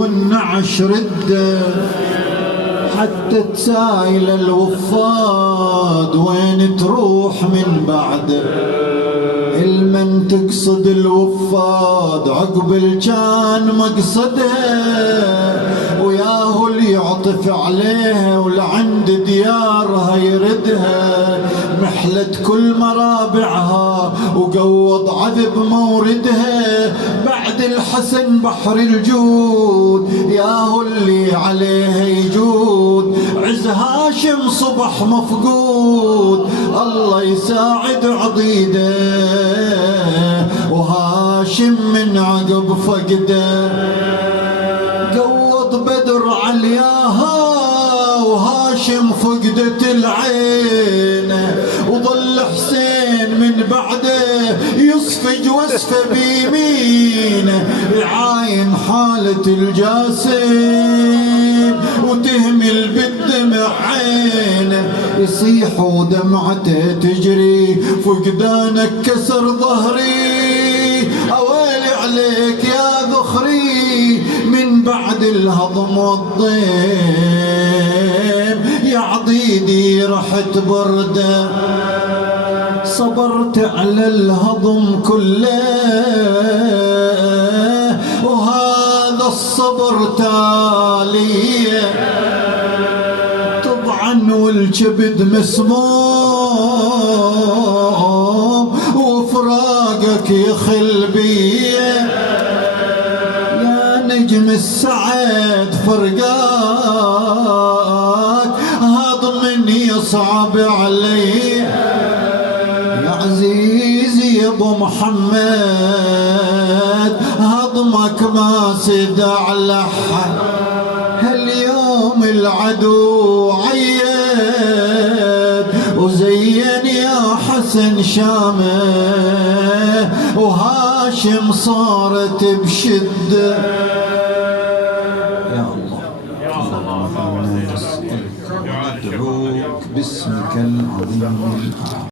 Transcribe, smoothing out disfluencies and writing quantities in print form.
والنعش رده، حتى تسايل الوفاد وين تروح من بعده. المن تقصد الوفاد عقب كان مقصدها، وياهو اللي يعطف عليها ولعند ديارها يردها. محلت كل مرابعها وقوض عذب موردها، بعد الحسن بحر الجود ياهو اللي عليها يجود. عز هاشم صبح مفقود الله يساعد عضيده، وهاشم من عقب فقده. قوض بدر علياها وهاشم فقدت العين، وظل حسين من بعده يصفج وصفه بيمينه. يعاين حالة الجاسم وتهمل بالدمع عينه، يصيح ودمعته تجري فقدانك كسر ظهري. اويلي عليك يا ذخري من بعد الهضم والضيم، يا عضيدي رحت برده. صبرت على الهضم كله وهذا الصبر تالي، طبعا والكبد مسموم وفراقك يخل بيه. يا نجم السعد فرقاك هضم يصعب علي. يا عزيزي يا ابو محمد هضمك ما سد على حد. هاليوم العدو عيد وزين يا حسن شامه، وهاشم صارت بشده. يا الله اللهم ندعوك باسمك العظيم.